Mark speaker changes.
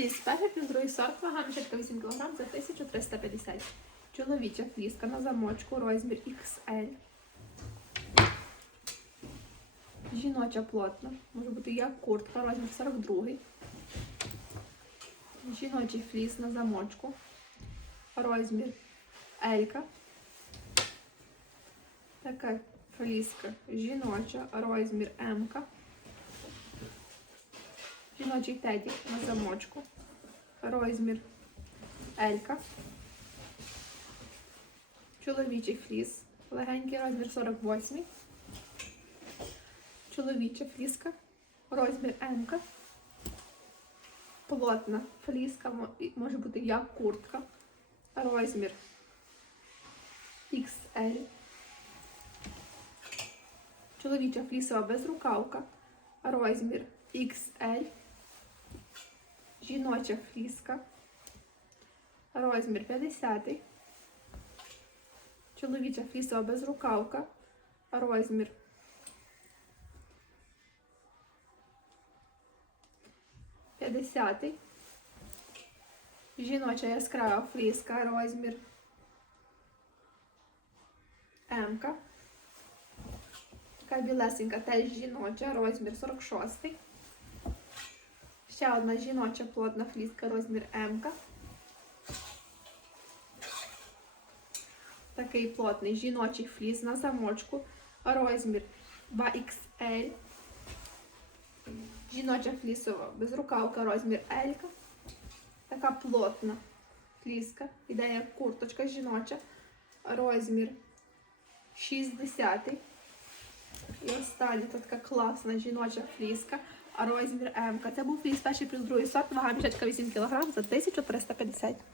Speaker 1: Фліс перший плюс другий сорт, вага мішечка 8 кг за 1350. Чоловіча фліска на замочку, розмір XL. Жіноча плотна, може бути як куртка, розмір 42. Жіночий фліс на замочку, розмір Елька. Така фліска жіноча, розмір М. Жіночий тедік на замочку, розмір Елька. Чоловічий фліс, легенький розмір 48. Чоловіча фліска, розмір М. Плотна фліска, може бути як куртка, розмір XL. Чоловіча флісова безрукавка, розмір XL. Жіноча фліска, розмір 50. Чоловіча флісова безрукавка, розмір 50. Жіноча яскрава фліска, розмір М. Така білесенька теж жіноча, розмір 46. Ще одна жіноча плотна фліска, розмір М. Такий плотний жіночий фліс на замочку, розмір 2XL. Жіноча флісова безрукавка, розмір L. Така плотна фліска. Іде як курточка жіноча. Розмір 60. І остання така класна жіноча фліска. Розмір М. Це був фліс перший плюс другий сорт, вага мішечка 8 кг за 1350.